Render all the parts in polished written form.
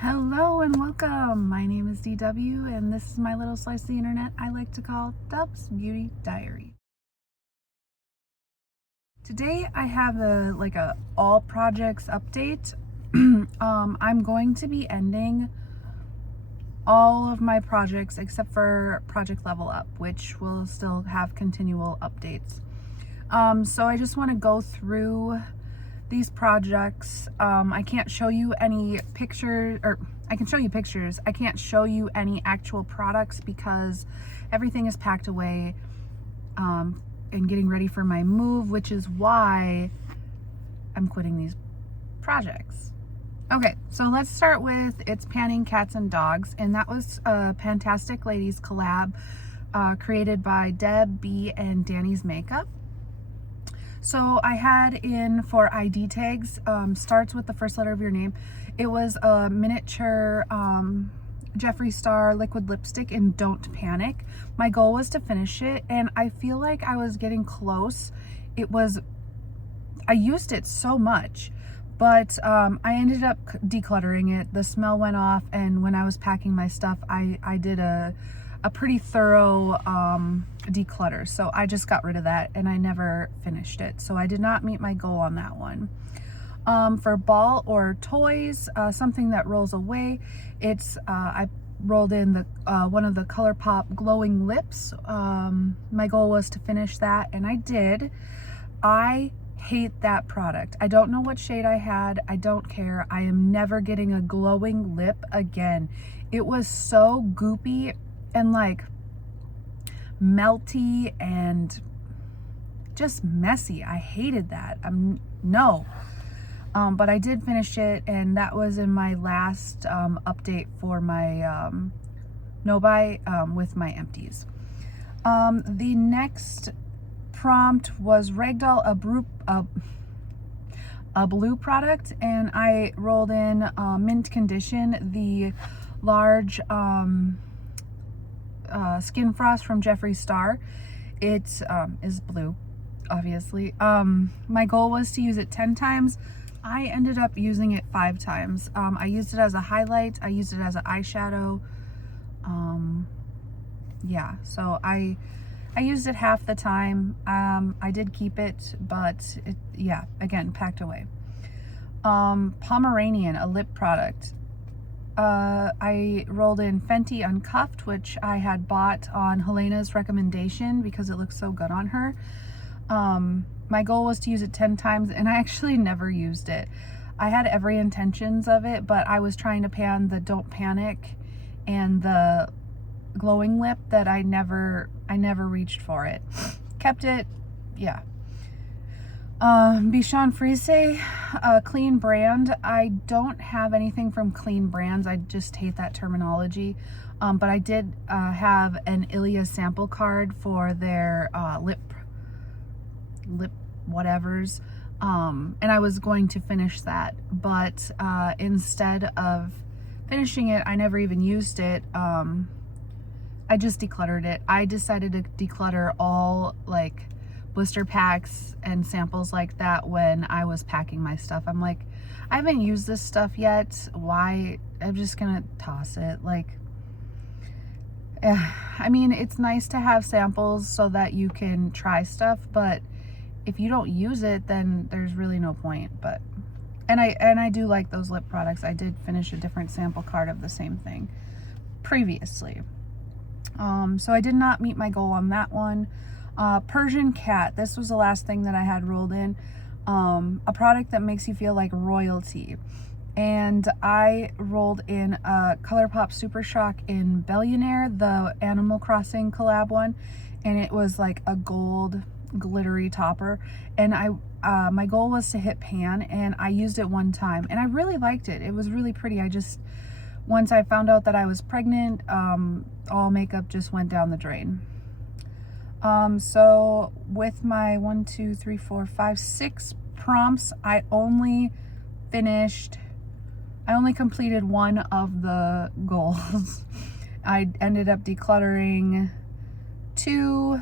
Hello and welcome. My name is DW and this is my little slice of the internet I like to call Deb's Beauty Diary. Today I have a all projects update. I'm going to be ending all of my projects except for Project Level Up, which will still have continual updates. So I just want to go through these projects. I can't show you any pictures, or I can show you pictures. I can't show you any actual products because everything is packed away and getting ready for my move, which is why I'm quitting these projects. Okay, so let's start with It's Panning Cats and Dogs, and that was a Fantastic Ladies collab created by Deb B and Danny's Makeup. So I had in for ID tags, starts with the first letter of your name. It was a miniature Jeffree Star liquid lipstick in Don't Panic. My goal was to finish it, and I feel like I was getting close. I used it so much, but I ended up decluttering it. The smell went off, and when I was packing my stuff, I did a pretty thorough declutter. So I just got rid of that and I never finished it. So I did not meet my goal on that one. For ball or toys, something that rolls away, I rolled in the one of the ColourPop glowing lips. My goal was to finish that and I did. I hate that product. I don't know what shade I had. I don't care. I am never getting a glowing lip again. It was so goopy and like melty and just messy. I hated that. No. But I did finish it, and that was in my last update for my no buy with my empties. The next prompt was Ragdoll, a blue product, and I rolled in mint condition, the large Skin Frost from Jeffree Star. It is blue, obviously. My goal was to use it 10 times. I ended up using it 5 times. I used it as a highlight. I used it as an eyeshadow. Yeah, so I used it half the time. I did keep it, but yeah, again, packed away. Pomeranian, a lip product. I rolled in Fenty Uncuffed, which I had bought on Helena's recommendation because it looks so good on her. My goal was to use it 10 times, and I actually never used it. I had every intentions of it, but I was trying to pan the Don't Panic and the glowing lip that I never reached for it. Kept it, yeah. Bichon Frise, a clean brand. I don't have anything from clean brands. I just hate that terminology. But I did have an Ilia sample card for their lip whatevers. And I was going to finish that, but instead of finishing it, I never even used it. I just decluttered it. I decided to declutter all like blister packs and samples like that when I was packing my stuff. I'm like, I haven't used this stuff yet. Why? I'm just gonna toss it. Like, I mean, it's nice to have samples so that you can try stuff, but if you don't use it, then there's really no point. But and I do like those lip products. I did finish a different sample card of the same thing previously. So I did not meet my goal on that one. Persian Cat, this was the last thing that I had rolled in. A product that makes you feel like royalty. And I rolled in a ColourPop Super Shock in Billionaire, the Animal Crossing collab one. And it was like a gold glittery topper. And my goal was to hit pan, and I used it 1 time. And I really liked it. It was really pretty. Once I found out that I was pregnant, all makeup just went down the drain. So with my 1, 2, 3, 4, 5, 6 prompts, I only completed 1 of the goals. I ended up decluttering 2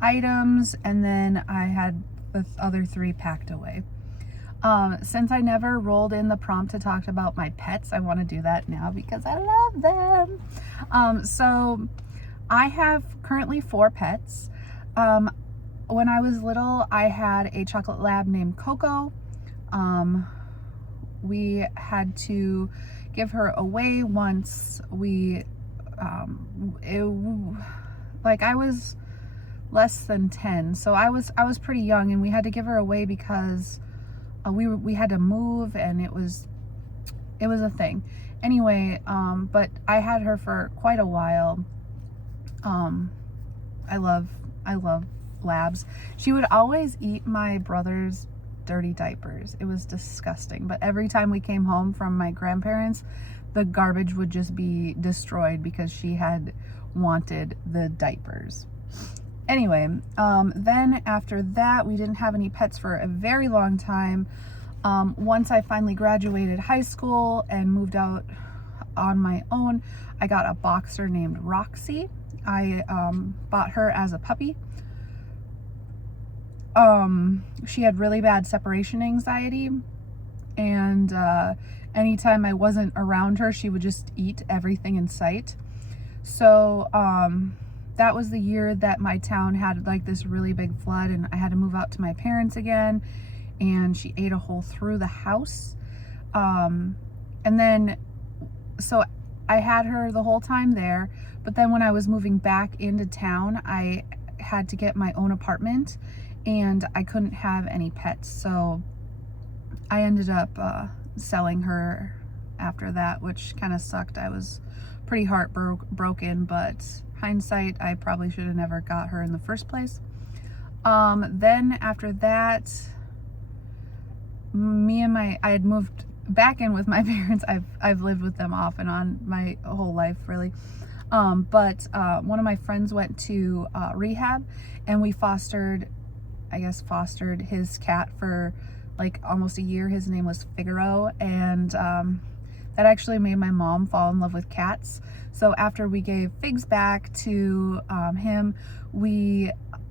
items, and then I had the other 3 packed away. Since I never rolled in the prompt to talk about my pets, I want to do that now because I love them. So I have currently 4 pets. When I was little, I had a chocolate lab named Coco. We had to give her away once I was less than 10, so I was pretty young, and we had to give her away because we had to move, and it was a thing. Anyway, but I had her for quite a while. I love labs. She would always eat my brother's dirty diapers. It was disgusting. But every time we came home from my grandparents, the garbage would just be destroyed because she had wanted the diapers. Anyway, then after that, we didn't have any pets for a very long time. Once I finally graduated high school and moved out on my own, I got a boxer named Roxy. I bought her as a puppy. She had really bad separation anxiety, and anytime I wasn't around her, she would just eat everything in sight. So that was the year that my town had like this really big flood, and I had to move out to my parents again, and she ate a hole through the house. And then, so I had her the whole time there, but then when I was moving back into town, I had to get my own apartment, and I couldn't have any pets, so I ended up selling her after that, which kind of sucked. I was pretty heartbroken, but hindsight, I probably should have never got her in the first place. Then after that, I had moved back in with my parents. I've lived with them off and on my whole life, really. But one of my friends went to rehab, and we fostered his cat for like almost a year. His name was Figaro, and that actually made my mom fall in love with cats. So after we gave Figs back to him, we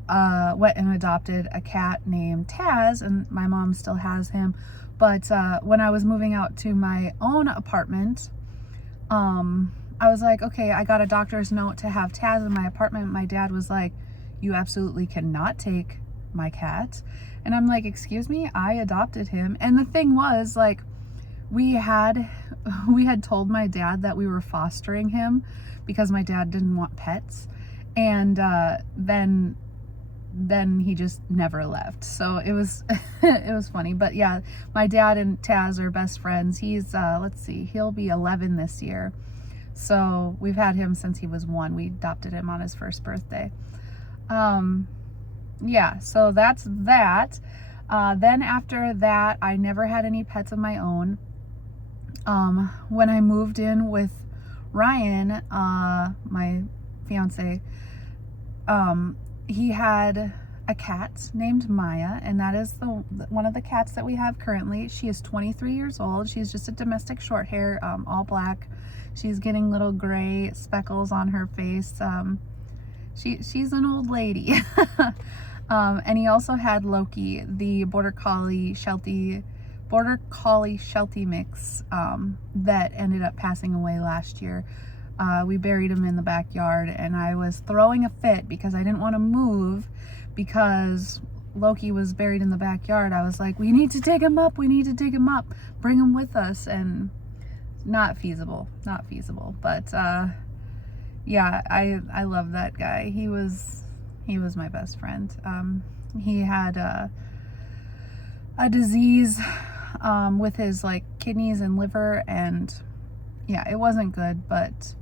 went and adopted a cat named Taz, and my mom still has him. But when I was moving out to my own apartment, I was like, okay, I got a doctor's note to have Taz in my apartment. My dad was like, you absolutely cannot take my cat. And I'm like, excuse me, I adopted him. And the thing was, like, we had told my dad that we were fostering him because my dad didn't want pets, and then he just never left. So it was it was funny. But yeah, my dad and Taz are best friends. He's let's see, he'll be 11 this year, so we've had him since he was 1. We adopted him on his first birthday. Yeah, so that's that. Then after that, I never had any pets of my own. When I moved in with Ryan, my fiance, he had a cat named Maya, and that is one of the cats that we have currently. She is 23 years old. She's just a domestic short hair, all black. She's getting little gray speckles on her face. She's an old lady. And he also had Loki, the Border Collie Sheltie mix, that ended up passing away last year. We buried him in the backyard, and I was throwing a fit because I didn't want to move because Loki was buried in the backyard. I was like, we need to dig him up, bring him with us, and not feasible. But yeah, I love that guy. He was my best friend. He had a disease with his like kidneys and liver, and yeah, it wasn't good, but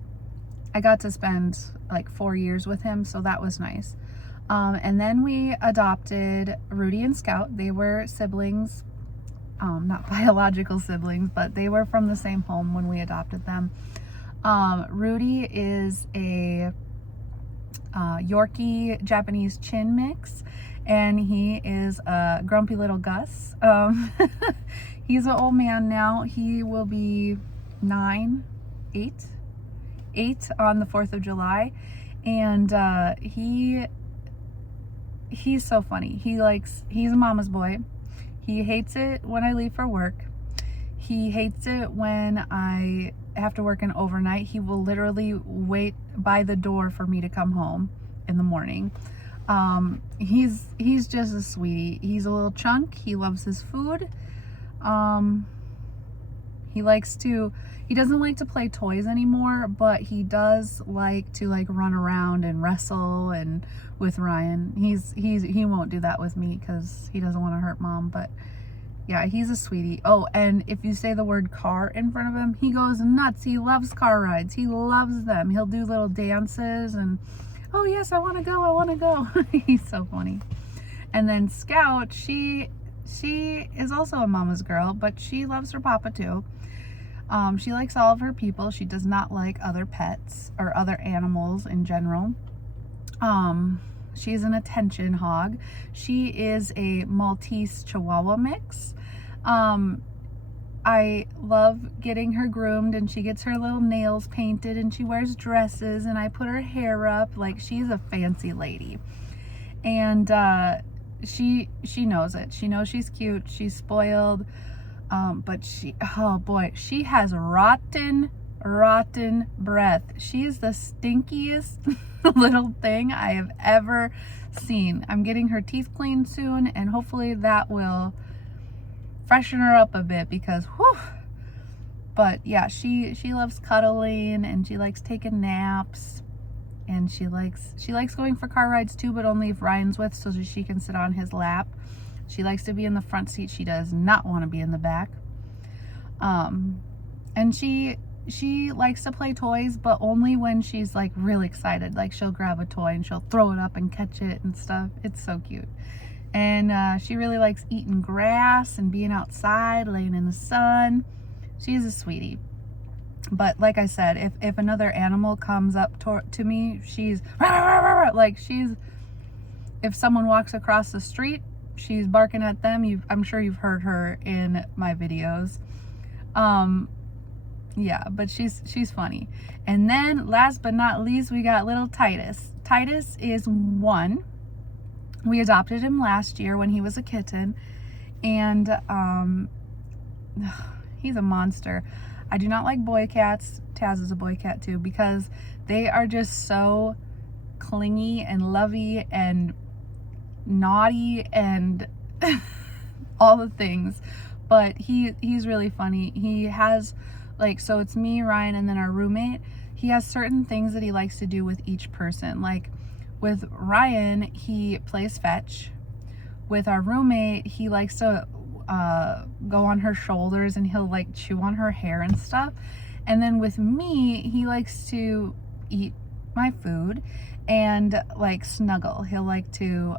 I got to spend like 4 years with him, so that was nice. And then we adopted Rudy and Scout. They were siblings, not biological siblings, but they were from the same home when we adopted them. Rudy is a Yorkie Japanese chin mix, and he is a grumpy little Gus. He's an old man now. He will be 8 on the 4th of July, and he's so funny. He's a mama's boy. He hates it when I leave for work. He hates it when I have to work an overnight. He will literally wait by the door for me to come home in the morning. He's just a sweetie. He's a little chunk. He loves his food. He doesn't like to play toys anymore, but he does like to run around and wrestle and with Ryan. He won't do that with me because he doesn't want to hurt Mom, but yeah, he's a sweetie. Oh, and if you say the word car in front of him, he goes nuts. He loves car rides. He loves them. He'll do little dances and, oh yes, I want to go. I want to go. He's so funny. And then Scout, she is also a mama's girl, but she loves her papa too. She likes all of her people. She does not like other pets or other animals in general. She's an attention hog. She is a Maltese Chihuahua mix. I love getting her groomed, and she gets her little nails painted, and she wears dresses, and I put her hair up. Like, she's a fancy lady. And she knows it. She knows she's cute. She's spoiled. But oh boy, she has rotten breath. She is the stinkiest little thing I have ever seen. I'm getting her teeth cleaned soon, and hopefully that will freshen her up a bit because whew. But yeah, she loves cuddling, and she likes taking naps, and she likes going for car rides too, but only if Ryan's with, so that she can sit on his lap. She likes to be in the front seat. She does not want to be in the back. And she likes to play toys, but only when she's like really excited. Like, she'll grab a toy and she'll throw it up and catch it and stuff. It's so cute. And she really likes eating grass and being outside, laying in the sun. She's a sweetie. But like I said, if another animal comes up to me, she's like, if someone walks across the street, she's barking at them. I'm sure you've heard her in my videos. Yeah, but she's funny. And then last but not least, we got little Titus. Titus is 1. We adopted him last year when he was a kitten, and he's a monster. I do not like boy cats. Taz is a boy cat too, because they are just so clingy and lovey and naughty and all the things. But he's really funny. He has, like, so it's me, Ryan, and then our roommate. He has certain things that he likes to do with each person. Like with Ryan, he plays fetch. With our roommate, he likes to go on her shoulders, and he'll like chew on her hair and stuff. And then with me, he likes to eat my food and like snuggle. He'll like to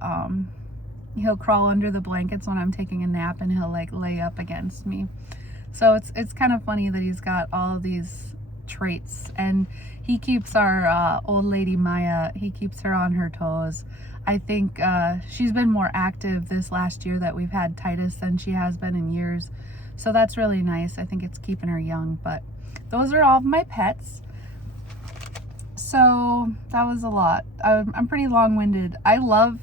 he'll crawl under the blankets when I'm taking a nap, and he'll like lay up against me. So it's kind of funny that he's got all of these traits, and he keeps our old lady Maya, he keeps her on her toes. I think she's been more active this last year that we've had Titus than she has been in years. So that's really nice. I think it's keeping her young. But those are all of my pets. So that was a lot. I'm pretty long-winded. I love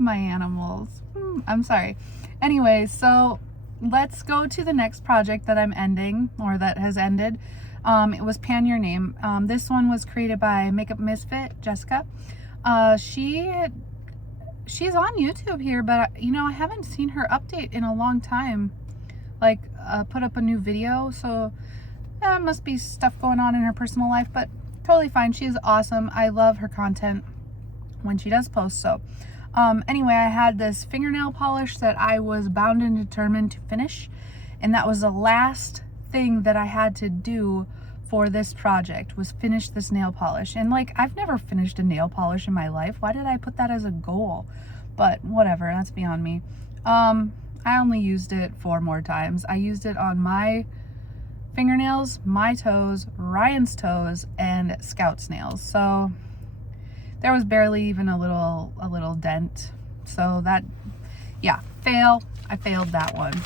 my animals. I'm sorry. Anyway, so let's go to the next project that I'm ending, or that has ended. It was Pan Your Name. This one was created by Makeup Misfit Jessica. She's on YouTube here, but you know, I haven't seen her update in a long time. Like put up a new video, so must be stuff going on in her personal life, but totally fine. She's awesome. I love her content when she does post. So anyway, I had this fingernail polish that I was bound and determined to finish, and that was the last thing that I had to do for this project, was finish this nail polish. And like, I've never finished a nail polish in my life. Why did I put that as a goal? But whatever, that's beyond me. I only used it 4 more times. I used it on my fingernails, my toes, Ryan's toes, and Scout's nails. So there was barely even a little dent. So that, yeah, fail. I failed that one.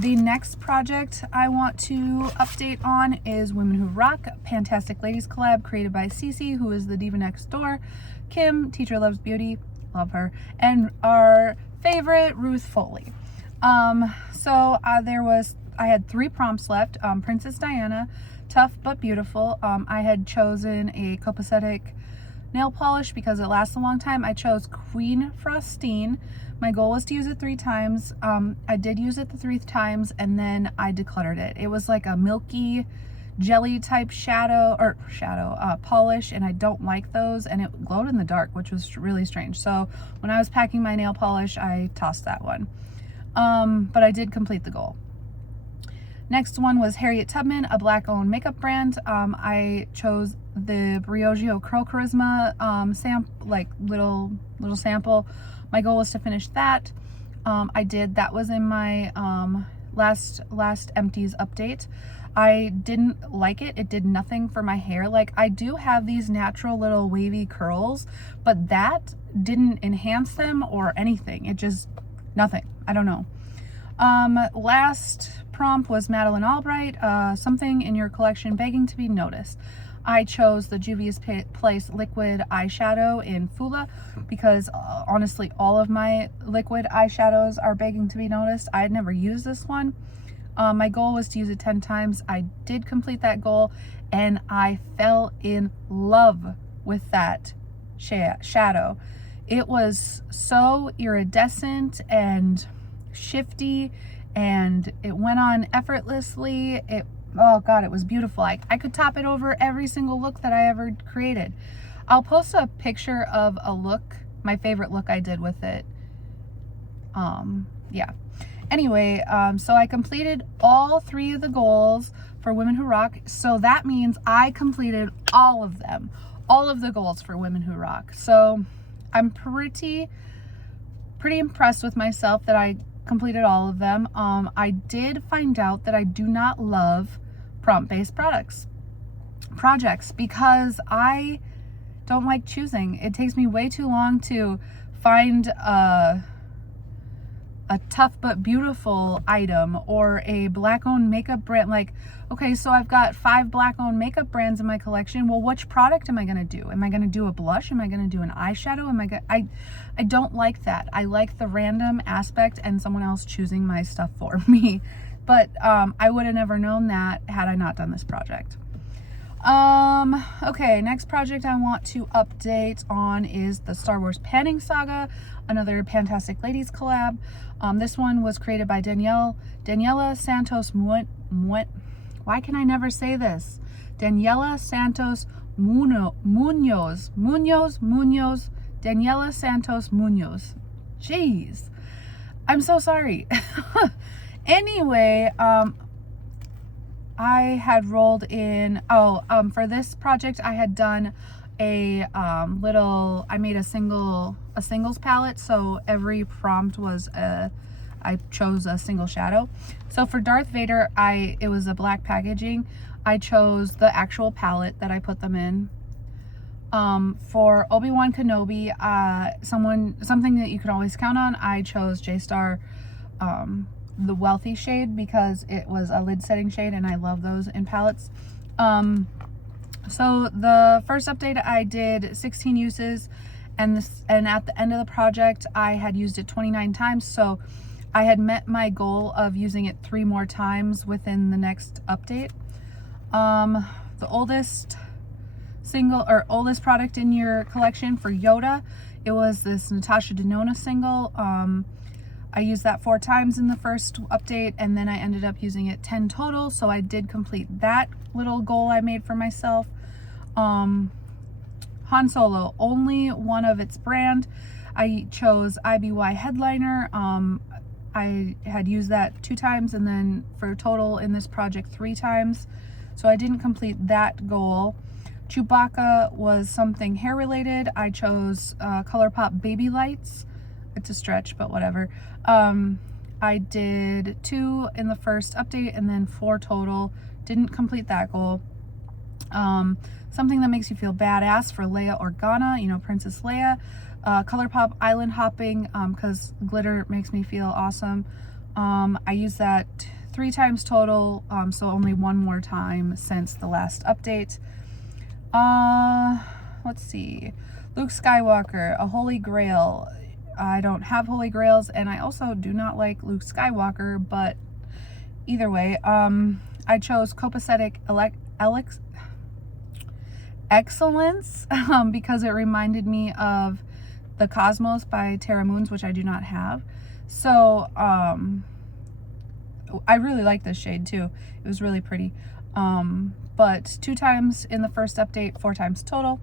The next project I want to update on is Women Who Rock, Fantastic Ladies collab created by Cece, who is the diva next door, Kim, Teacher Loves Beauty, love her, and our favorite, Ruth Foley. So I had 3 prompts left. Princess Diana, tough but beautiful. I had chosen a copacetic nail polish because it lasts a long time. I chose Queen Frostine. My goal was to use it 3 times. I did use it the 3 times, and then I decluttered it. It was like a milky jelly type polish, and I don't like those, and it glowed in the dark, which was really strange. So when I was packing my nail polish, I tossed that one. But I did complete the goal. Next one was Harriet Tubman, a black owned makeup brand. I chose the Briogeo Curl Charisma little sample. My goal was to finish that. I did. That was in my last empties update. I didn't like it. It did nothing for my hair. Like, I do have these natural little wavy curls, but that didn't enhance them or anything. It just nothing. I don't know. Last prompt was Madeline Albright, something in your collection begging to be noticed. I chose the Juvia's Place liquid eyeshadow in Fula because honestly, all of my liquid eyeshadows are begging to be noticed. I had never used this one. My goal was to use it 10 times. I did complete that goal, and I fell in love with that shadow. It was so iridescent and shifty, and it went on effortlessly. Oh God, it was beautiful. I could top it over every single look that I ever created. I'll post a picture of a look, my favorite look I did with it. Yeah. Anyway, so I completed all 3 of the goals for Women Who Rock. So that means I completed all of them, all of the goals for Women Who Rock. So I'm pretty impressed with myself that I completed all of them. I did find out that I do not love prompt-based projects because I don't like choosing. It takes me way too long to find a tough but beautiful item or a black owned makeup brand. Like, okay, so I've got 5 black owned makeup brands in my collection. Well, which product am I going to do? Am I going to do a blush? Am I going to do an eyeshadow? I don't like that. I like the random aspect and someone else choosing my stuff for me. But I would have never known that had I not done this project. Okay, next project I want to update on is the Star Wars Panning Saga, another Fantastic Ladies collab. This one was created by Daniela Santos why can I never say this? Daniela Santos Munoz. Daniela Santos Munoz. Jeez. I'm so sorry. Anyway, I had rolled in, for this project, I had done I made a singles palette. So every prompt was I chose a single shadow. So for Darth Vader, it was a black packaging. I chose the actual palette that I put them in. For Obi-Wan Kenobi, something that you can always count on, I chose J-Star, the wealthy shade because it was a lid setting shade and I love those in palettes. So the first update I did 16 uses, and at the end of the project I had used it 29 times, so I had met my goal of using it 3 more times within the next update. The oldest product in your collection for Yoda, it was this Natasha Denona single. I used that 4 times in the first update, and then I ended up using it 10 total, so I did complete that little goal I made for myself. Han Solo, only one of its brand. I chose IBY Headliner. I had used that 2 times, and then for total in this project 3 times, so I didn't complete that goal. Chewbacca was something hair related. I chose ColourPop Baby Lights. It's a stretch, but whatever. I did 2 in the first update and then 4 total. Didn't complete that goal. Something that makes you feel badass for Leia Organa, Princess Leia. ColourPop Island Hopping, because glitter makes me feel awesome. I used that 3 times total, so only 1 more time since the last update. Let's see. Luke Skywalker, a Holy Grail. I don't have holy grails, and I also do not like Luke Skywalker, but either way, I chose Copacetic Excellence because it reminded me of the Cosmos by Terra Moons, which I do not have. So I really like this shade too. It was really pretty. But 2 times in the first update, 4 times total.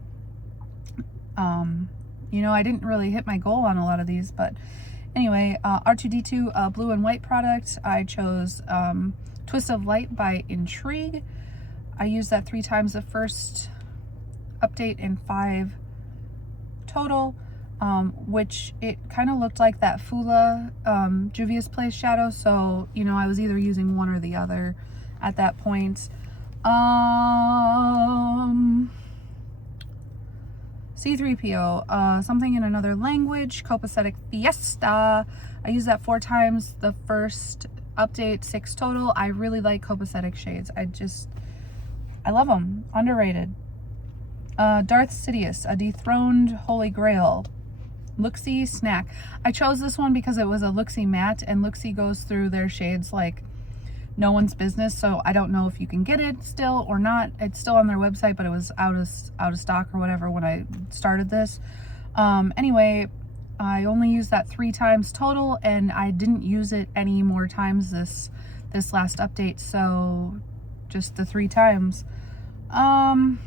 You know, I didn't really hit my goal on a lot of these, but anyway, R2D2 blue and white product. I chose Twist of Light by Intrigue. I used that 3 times the first update and 5 total, which it kind of looked like that Fula Juvia's Place shadow, so you know, I was either using one or the other at that point. C3PO, Something in Another Language, Copacetic Fiesta. I used that 4 times the first update, 6 total. I really like Copacetic shades. I love them. Underrated. Darth Sidious, A Dethroned Holy Grail, Luxie Snack. I chose this one because it was a Luxie matte, and Luxie goes through their shades like no one's business, so I don't know if you can get it still or not. It's still on their website, but it was out of stock or whatever when I started this. Anyway, I only used that 3 times total, and I didn't use it any more times this last update, so just the 3 times. And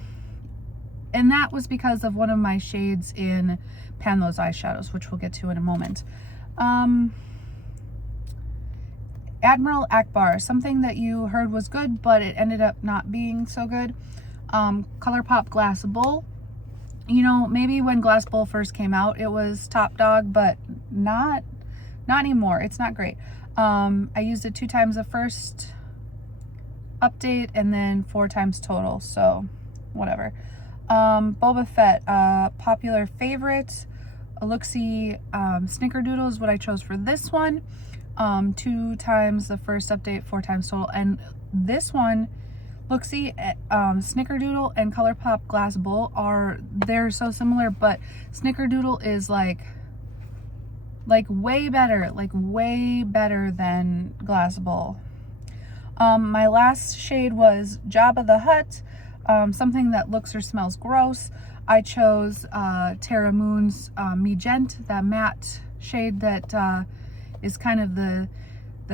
that was because of one of my shades in Pan Those Eyeshadows, which we'll get to in a moment. Admiral Akbar, something that you heard was good, but it ended up not being so good. ColourPop Glass Bowl. You know, maybe when Glass Bowl first came out, it was top dog, but not anymore. It's not great. I used it 2 times the first update and then 4 times total, so whatever. Boba Fett, popular favorite. Luxie Snickerdoodle is what I chose for this one. 2 times the first update, 4 times total. And this one, Luxie Snickerdoodle and ColourPop Glass Bowl they're so similar, but Snickerdoodle is like way better than Glass Bowl. My last shade was Jabba the Hutt, something that looks or smells gross. I chose Terra Moon's Magent, that matte shade that is kind of the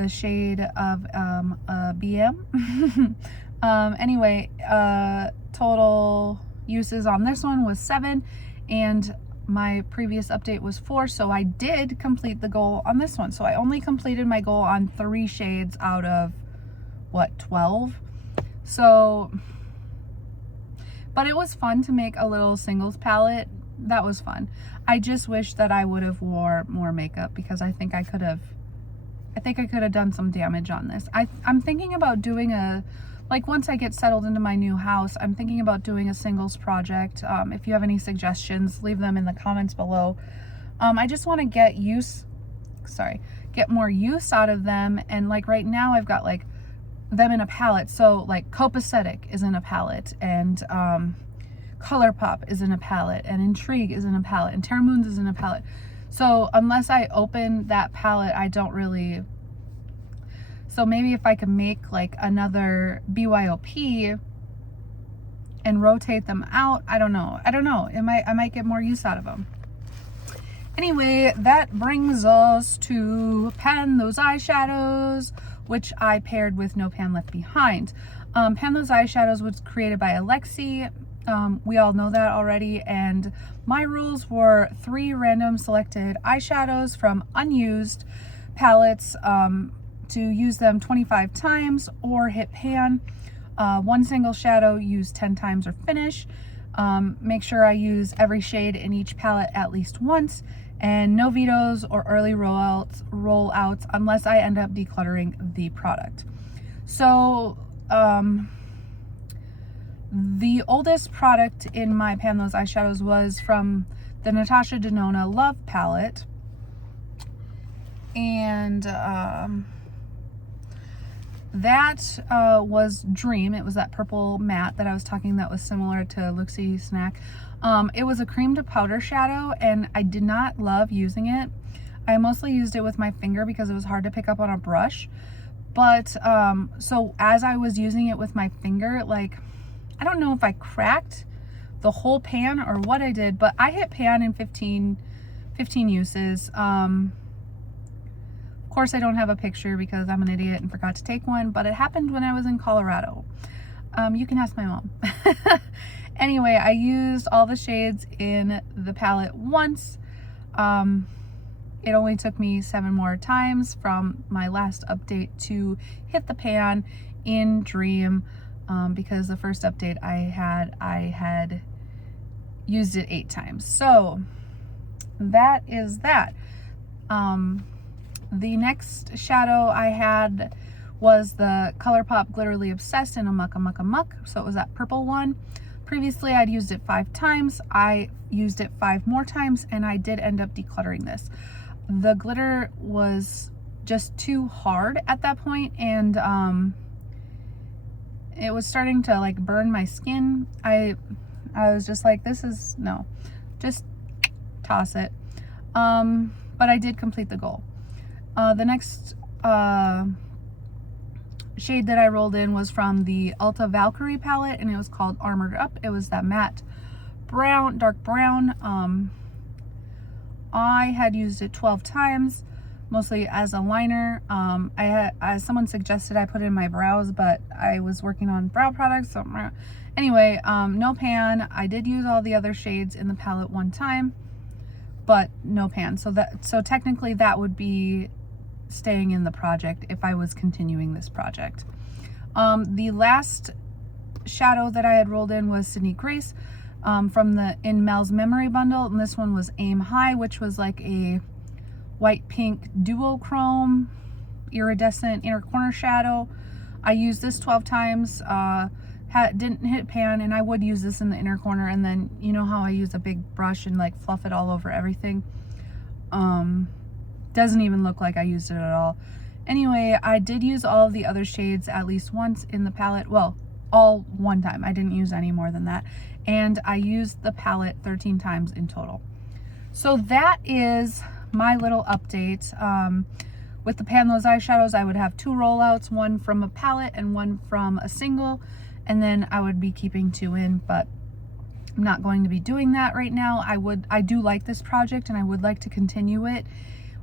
shade of BM. Anyway, total uses on this one was 7, and my previous update was 4, so I did complete the goal on this one. So I only completed my goal on 3 shades out of, what, 12? So, but it was fun to make a little singles palette. That was fun. I just wish that I would have wore more makeup, because I think I could have done some damage on this. I'm thinking about doing once I get settled into my new house, I'm thinking about doing a singles project. If you have any suggestions, leave them in the comments below. I just want to get more use out of them. And like right now I've got like them in a palette. So like Copacetic is in a palette, and ColourPop is in a palette, and Intrigue is in a palette, and Terra Moons is in a palette. So unless I open that palette, I don't really... So maybe if I could make like another BYOP and rotate them out, I don't know. I might get more use out of them. Anyway, that brings us to Pan Those Eyeshadows, which I paired with No Pan Left Behind. Pan Those Eyeshadows was created by Alexi. We all know that already, and my rules were 3 random selected eyeshadows from unused palettes, to use them 25 times or hit pan. 1 single shadow, use 10 times or finish. Make sure I use every shade in each palette at least once, and no vetoes or early rollouts unless I end up decluttering the product. So the oldest product in my Pan Those Eyeshadows was from the Natasha Denona Love palette, and that was Dream. It was that purple matte that I was talking that was similar to Luxie Snack. It was a cream to powder shadow, and I did not love using it. I mostly used it with my finger because it was hard to pick up on a brush. But so as I was using it with my finger, like, I don't know if I cracked the whole pan or what I did, but I hit pan in 15 uses. Of course, I don't have a picture because I'm an idiot and forgot to take one, but it happened when I was in Colorado. You can ask my mom. Anyway, I used all the shades in the palette once. It only took me 7 more times from my last update to hit the pan in Dream, because the first update I had used it 8 times. So that is that. The next shadow I had was the ColourPop Glitterly Obsessed in a Muck. So it was that purple one. Previously I'd used it 5 times. I used it 5 more times, and I did end up decluttering this. The glitter was just too hard at that point, and it was starting to like burn my skin. I was just like, this is no, just toss it. But I did complete the goal. The next shade that I rolled in was from the Ulta Valkyrie palette, and it was called Armored Up. It was that matte brown, dark brown. I had used it 12 times, mostly as a liner. As someone suggested, I put it in my brows, but I was working on brow products. So anyway, no pan. I did use all the other shades in the palette 1 time, but no pan. So technically that would be staying in the project if I was continuing this project. The last shadow that I had rolled in was Sydney Grace, from the In Mel's Memory bundle, and this one was Aim High, which was like a white pink duochrome iridescent inner corner shadow. I used this 12 times, didn't hit pan, and I would use this in the inner corner, and then you know how I use a big brush and like fluff it all over everything. Doesn't even look like I used it at all. Anyway, I did use all of the other shades at least once in the palette. Well, all 1 time. I didn't use any more than that. And I used the palette 13 times in total. So that is my little update. With the Pan Those Eyeshadows, I would have 2 rollouts, 1 from a palette and 1 from a single. And then I would be keeping 2 in, but I'm not going to be doing that right now. I do like this project, and I would like to continue it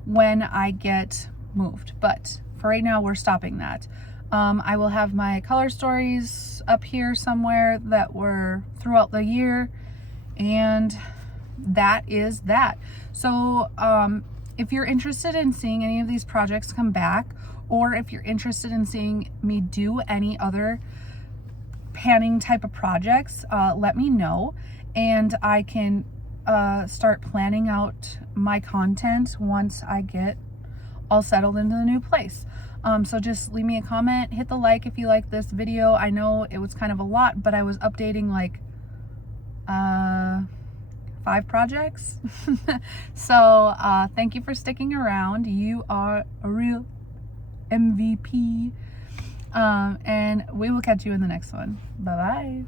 when I get moved, but for right now we're stopping that. I will have my color stories up here somewhere that were throughout the year, and that is that. So if you're interested in seeing any of these projects come back, or if you're interested in seeing me do any other panning type of projects, let me know, and I can start planning out my content once I get all settled into the new place. So just leave me a comment, hit the like if you like this video. I know it was kind of a lot, but I was updating like 5 projects. So thank you for sticking around. You are a real MVP. And we will catch you in the next one. Bye bye.